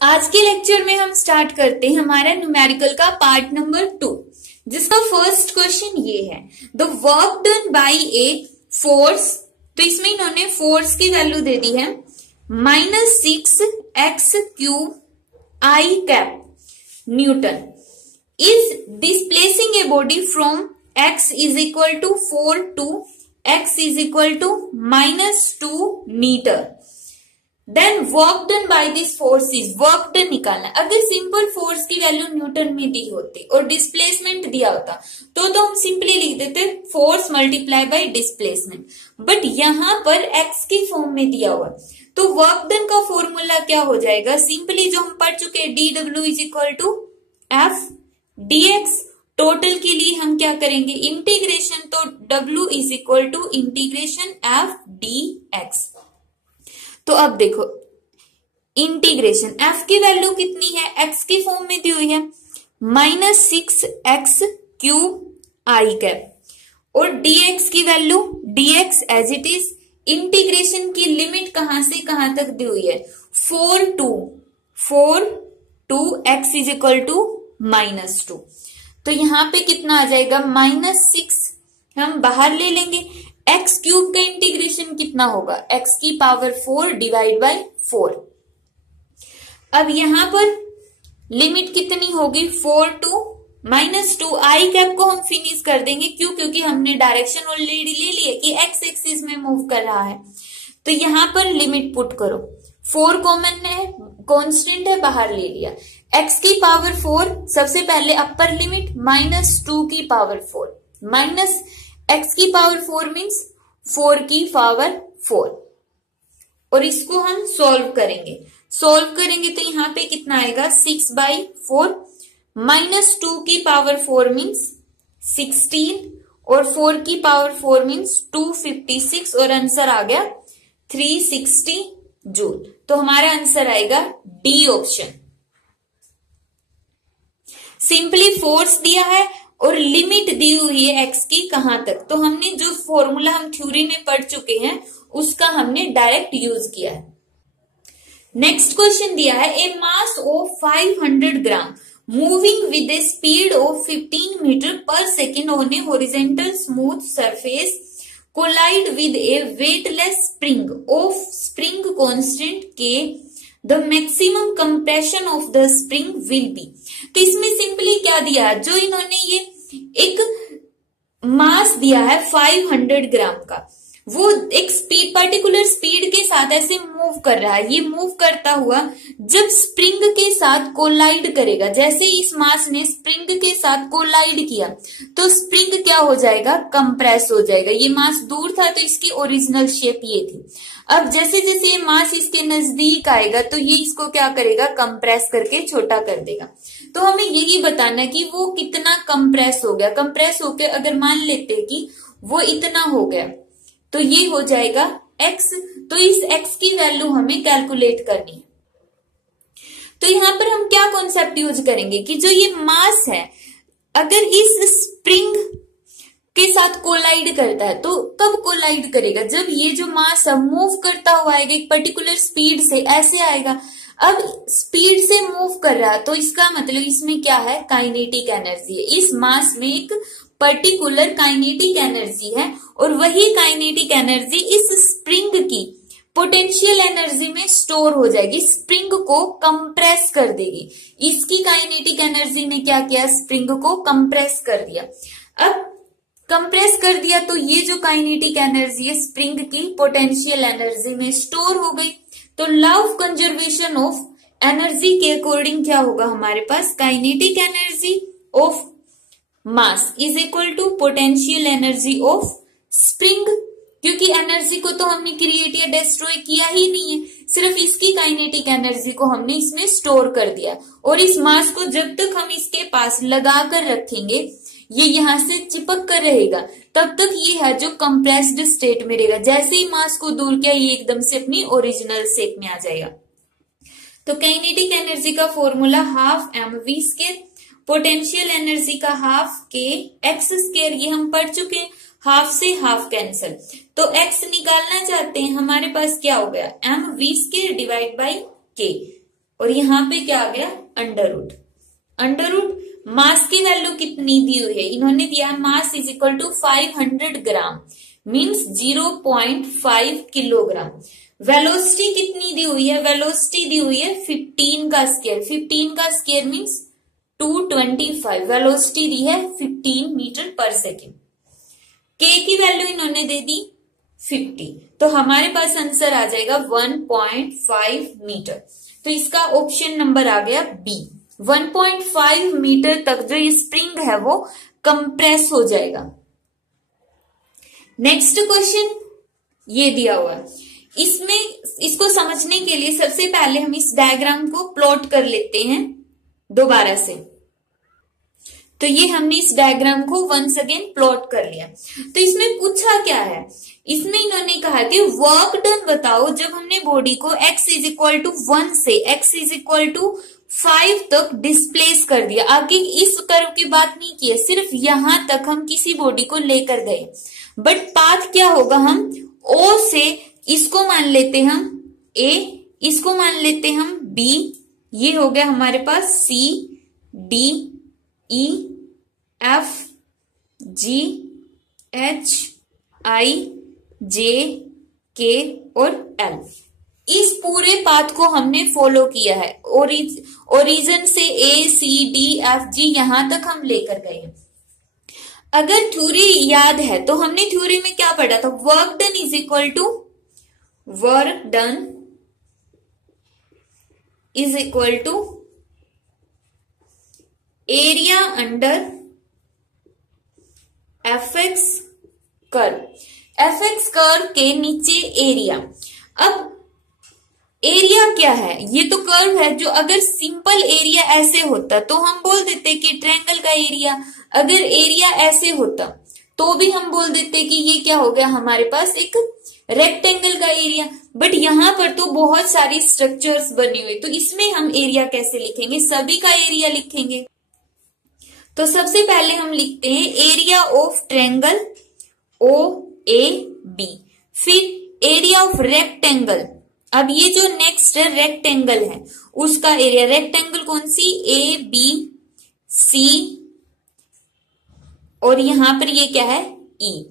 आज के लेक्चर में हम स्टार्ट करते हैं हमारा न्यूमेरिकल का पार्ट नंबर 2, जिसका फर्स्ट क्वेश्चन ये है, the work done bye a force. तो इसमें इन्होंने फोर्स की वैल्यू दे दी है -6x³ newton is displacing a body from x is equal to 4 to x is equal to -2 metre. Then work done by this force is, work done निकालना है। अगर simple force की वैल्यू न्यूटन में दी होती और डिस्प्लेसमेंट दिया होता तो हम सिंपली लिख देते force multiply by displacement, but यहां पर x की फॉर्म में दिया हुआ, तो वर्क डन का फॉर्मूला क्या हो जाएगा, सिंपली जो हम पढ़ चुके हैं dw is equal to f dx। Total के लिए हम क्या करेंगे, इंटीग्रेशन, तो w is equal to integration f dx। तो अब देखो इंटीग्रेशन f की वैल्यू कितनी है, x की फॉर्म में दी हुई है -6x³ और dx की value dx as it is. Integration की लिमिट कहां से कहां तक दी हुई है, 4 to x is equal to -2। तो यहां पे कितना आ जाएगा, -6 हम बाहर ले लेंगे, x³ का इंटीग्रेशन कितना होगा, x की पावर 4 डिवाइड बाय 4। अब यहां पर लिमिट कितनी होगी, 4 टू -2। आई कैप को हम फिनिश कर देंगे, क्यों, क्योंकि हमने डायरेक्शन ऑलरेडी ले लिया कि x एक्सिस में मूव कर रहा है। तो यहां पर लिमिट पुट करो, 4 कॉमन है, कांस्टेंट है, बाहर ले लिया। x की पावर 4 सबसे पहले अपर लिमिट -2 की पावर 4 माइनस x की पावर 4 मीन्स 4 की पावर 4, और इसको हम सॉल्व करेंगे तो यहां पे कितना आएगा, 6/4 -2 की पावर 4 मीन्स 16 और 4 की पावर 4 मीन्स 256 और आंसर आ गया 360 जूल। तो हमारा आंसर आएगा डी ऑप्शन। सिंपली फोर्स दिया है और लिमिट दी हुई है x की कहां तक, तो हमने जो फॉर्मूला हम थ्योरी में पढ़ चुके हैं उसका हमने डायरेक्ट यूज किया है। नेक्स्ट क्वेश्चन दिया है, a mass of 500 gram moving with a speed of 15 metre per second on a horizontal smooth surface collide with a weightless spring of spring constant K, the maximum compression of the spring will be. तो इसमें simply क्या दिया, जो इन्होंने ये एक मास दिया है 500 ग्राम का, वो एक स्पीड, पर्टिकुलर स्पीड के साथ ऐसे मूव कर रहा है। ये मूव करता हुआ जब स्प्रिंग के साथ कोलाइड करेगा, जैसे इस मास ने स्प्रिंग के साथ कोलाइड किया तो स्प्रिंग क्या हो जाएगा, कंप्रेस हो जाएगा। ये मास दूर था तो इसकी ओरिजिनल शेप ये थी। अब जैसे जैसे ये मास इसके नजदीक आएगा तो ये इसको क्या करेगा, कंप्रेस करके छोटा कर देगा। तो हमें यही बताना कि वो कितना कंप्रेस हो गया। कंप्रेस होकर अगर मान लेते हैं कि वो इतना हो गया तो ये हो जाएगा x। तो इस x की वैल्यू हमें कैलकुलेट करनी है। तो यहां पर हम क्या कॉन्सेप्ट यूज करेंगे कि जो ये मास है अगर इस स्प्रिंग के साथ कोलाइड करता है, तो कब कोलाइड करेगा, जब ये जो मास है मूव करता हुआ आएगा एक पर्टिकुलर स्पीड से, ऐसे आएगा। अब स्पीड से मूव कर रहा है तो इसका मतलब इसमें क्या है, काइनेटिक एनर्जी है। इस मास में एक पर्टिकुलर काइनेटिक एनर्जी है और वही काइनेटिक एनर्जी इस स्प्रिंग की पोटेंशियल एनर्जी में स्टोर हो जाएगी, स्प्रिंग को कंप्रेस कर देगी। इसकी काइनेटिक एनर्जी ने क्या किया, स्प्रिंग को कंप्रेस कर दिया। अब कंप्रेस कर दिया तो ये जो काइनेटिक एनर्जी है स्प्रिंग की पोटेंशियल एनर्जी में स्टोर हो गई। तो law of conservation of energy के अकॉर्डिंग क्या होगा हमारे पास, kinetic energy of mass is equal to potential energy of spring, क्योंकि एनर्जी को तो हमने क्रिएट या डिस्ट्रॉय किया ही नहीं है, सिर्फ इसकी काइनेटिक एनर्जी को हमने इसमें स्टोर कर दिया। और इस मास को जब तक हम इसके पास लगा कर रखेंगे, ये यहां से चिपक कर रहेगा, तब तक ये है जो कंप्रेस्ड स्टेट में रहेगा। जैसे ही मास को दूर किया ये एकदम से अपनी ओरिजिनल शेप में आ जाएगा। तो काइनेटिक एनर्जी का फॉर्मूला ½ mv², पोटेंशियल एनर्जी का ½ k(x²), ये हम पढ़ चुके हैं। हाफ से हाफ कैंसिल, तो x निकालना चाहते हैं, हमारे पास क्या हो गया, mv² डिवाइड बाई k। और यहाँ पे क्या आ गया under root. Under root mass की वैल्यू कितनी दी हुई है, इन्होंने दिया mass is equal to 500 gram means 0.5 kilogram. Velocity कितनी दी हुई है, वेलोसिटी दी हुई है 15 का स्क्वायर, 15 का स्क्वायर मीन्स 225। वेलोसिटी दी है 15 मीटर पर सेकेंड। के की वैल्यू इन्होंने दे दी 50, तो हमारे पास आंसर आ जाएगा 1.5 मीटर। तो इसका ऑप्शन नंबर आ गया बी। 1.5 मीटर तक जो ये स्प्रिंग है वो कंप्रेस हो जाएगा। नेक्स्ट क्वेश्चन ये दिया हुआ है, इसमें इसको समझने के लिए सबसे पहले हम इस डायग्राम को प्लॉट कर लेते हैं दोबारा से। तो ये हमने इस डायग्राम को वंस अगेन प्लॉट कर लिया। तो इसमें पूछा क्या है, इसमें इन्होंने कहा कि वर्क डन बताओ जब हमने बॉडी को x इज इक्वल टू 1 से x इज इक्वल टू 5 तक डिस्प्लेस कर दिया। आगे इस कर्व की बात नहीं की है, सिर्फ यहां तक हम किसी बॉडी को लेकर गए। बट पाथ क्या होगा, हम O से इसको मान लेते हम A, इसको मान लेते हम B, ये हो गया हमारे पास C, D, E, F, G, H, I, J, K और L। इस पूरे पाथ को हमने फॉलो किया है। ओरिजिन से A, C, D, F, G यहां तक हम लेकर गए। अगर थ्योरी याद है तो हमने थ्योरी में क्या पढ़ा था, work done is equal to work done is equal to area under fx curve. fx curve के नीचे एरिया। अब एरिया क्या है, ये तो कर्व है, जो अगर सिंपल एरिया ऐसे होता तो हम बोल देते कि ट्रायंगल का एरिया। अगर एरिया ऐसे होता तो भी हम बोल देते कि ये क्या हो गया, हमारे पास एक रेक्टेंगल का एरिया। बट यहां पर तो बहुत सारी स्ट्रक्चर्स बनी हुई, तो इसमें हम एरिया कैसे लिखेंगे, सभी का एरिया लिखेंगे। तो सबसे पहले हम लिखते हैं एरिया ऑफ ट्रायंगल OAB, फिर एरिया ऑफ रेक्टेंगल। अब ये जो नेक्स्ट रेक्टेंगल है उसका एरिया, रेक्टेंगल कौन सी, ABC, और यहां पर ये क्या है E,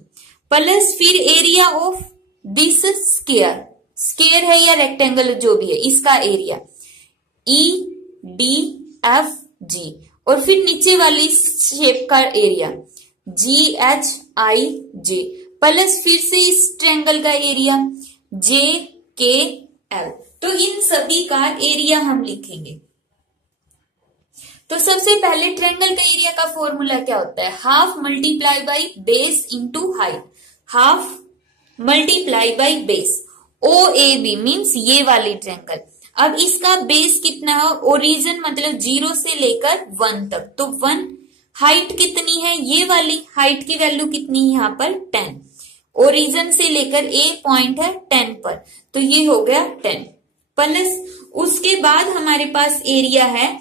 प्लस फिर area of this square, square है या रेक्टेंगल जो भी है, इसका एरिया EDFG, और फिर नीचे वाली शेप का एरिया GHIJ, प्लस फिर से इस ट्रायंगल का एरिया JKL। तो इन सभी का एरिया हम लिखेंगे। तो सबसे पहले ट्रायंगल का एरिया का फॉर्मूला क्या होता है, half multiply by base into height, half multiply by base. OAB means ये वाली ट्रायंगल। अब इसका बेस कितना है, ओरिजिन मतलब 0 से लेकर 1 तक, तो 1। हाइट कितनी है, ये वाली हाइट की वैल्यू कितनी है यहाँ पर 10, ओरिजिन से लेकर A पॉइंट है 10 पर, तो ये हो गया 10, प्लस उसके बाद हमारे पास एरिया है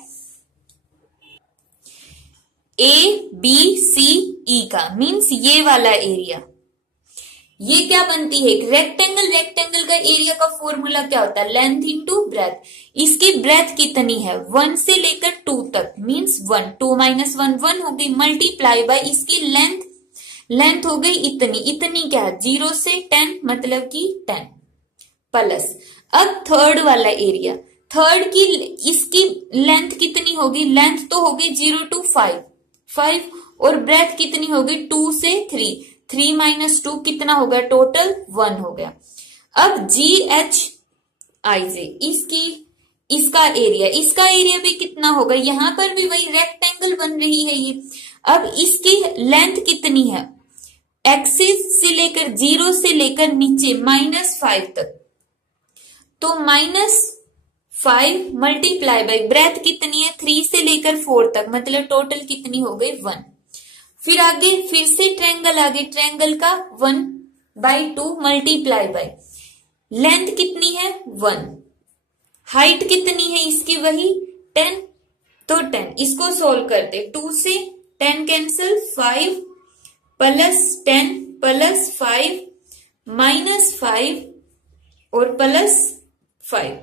ABCE का, मीन्स ये वाला एरिया। ये क्या बनती है, रेक्टेंगल। रेक्टेंगल का एरिया का फॉर्मूला क्या होता है, लेंथ इंटू ब्रेथ। इसकी ब्रेथ कितनी है, 1 से लेकर 2 तक, मीन्स 1, 2 माइनस 1 1 हो गई, मल्टीप्लाई बाय इसकी लेंथ, लेंथ हो गई इतनी, इतनी क्या है 0 से 10 मतलब कि 10, प्लस अब थर्ड वाला एरिया, थर्ड की इसकी लेंथ कितनी होगी, लेंथ तो होगी 0 to 5 और ब्रेथ कितनी होगी 2 से 3, 3 माइनस 2 कितना हो गया, टोटल 1 हो गया। अब GHIJ इसका एरिया भी कितना होगा, यहां पर भी वही रेक्टेंगल बन रही है ये। अब इसकी लेंथ कितनी है, एक्सिस से लेकर 0 से लेकर नीचे -5 तक, तो -5 मल्टीप्लाई बाई ब्रेथ कितनी है 3 से लेकर 4 तक, मतलब टोटल कितनी हो गई 1। फिर आगे फिर से ट्रायंगल, आगे ट्रायंगल का 1/2 मल्टीप्लाई बाई लेंथ कितनी है 1, हाइट कितनी है इसकी वही 10, तो 10। इसको सोल्व करते, 2 से 10 कैंसिल, 5 प्लस 10 प्लस 5 -5 और प्लस 5,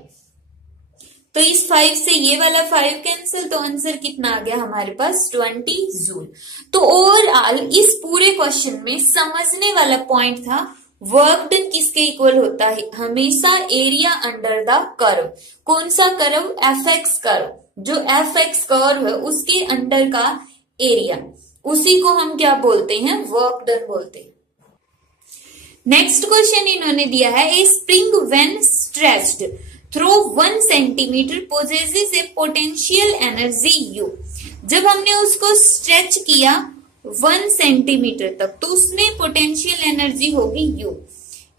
तो इस 5 से ये वाला 5 कैंसिल, तो आंसर कितना आ गया हमारे पास 20 जूल। तो ओवरऑल इस पूरे क्वेश्चन में समझने वाला पॉइंट था वर्क डन किसके इक्वल होता है, हमेशा एरिया अंडर द कर्व। कौन सा कर्व, एफ एक्स कर्व, जो एफ एक्स कर्व है उसके अंडर का एरिया, उसी को हम क्या बोलते हैं, वर्क डन बोलते हैं। नेक्स्ट क्वेश्चन इन्होंने दिया है, ए spring when stretched through 1 centimetre possesses A potential energy you. जब हमने उसको स्ट्रेच किया 1 सेंटीमीटर तक तो उसमें पोटेंशियल एनर्जी होगी U.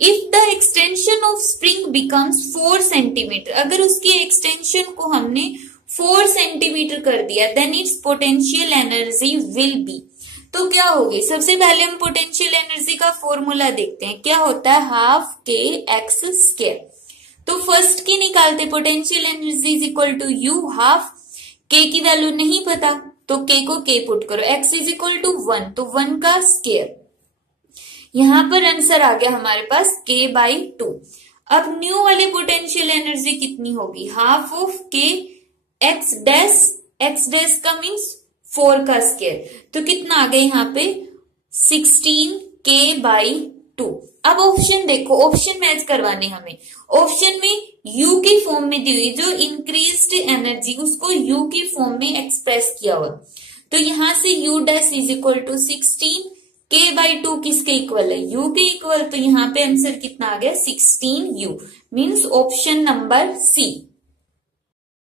If the extension of spring becomes 4 centimetre, अगर उसकी एक्सटेंशन को हमने 4 सेंटीमीटर कर दिया, then its potential energy will be. तो क्या होगी, सबसे पहले हम पोटेंशियल एनर्जी का फॉर्मूला देखते हैं, क्या होता है, हाफ के एक्स स्क्वायर। तो फर्स्ट की निकालते, potential energy is equal to U half, k की वैल्यू नहीं पता तो के को के पुट करो, एक्स इज इक्वल टू 1 तो 1 का स्क्वायर। यहां पर आंसर आ गया हमारे पास के बाई 2। अब न्यू वाले पोटेंशियल एनर्जी कितनी होगी, हाफ ऑफ के एक्स डैश का मीन्स 4 का स्क्वायर, तो कितना आ गया यहाँ पे 16 के बाई 2। अब ऑप्शन देखो, ऑप्शन मैच करवाने हमें, ऑप्शन में u की फॉर्म में दी हुई जो इंक्रीज्ड एनर्जी उसको u की फॉर्म में एक्सप्रेस किया हुआ, तो यहां से u dash is equal to 16, k by 2 किसके इक्वल है, u के इक्वल, तो यहाँ पे आंसर कितना आ गया 16u, means option number C.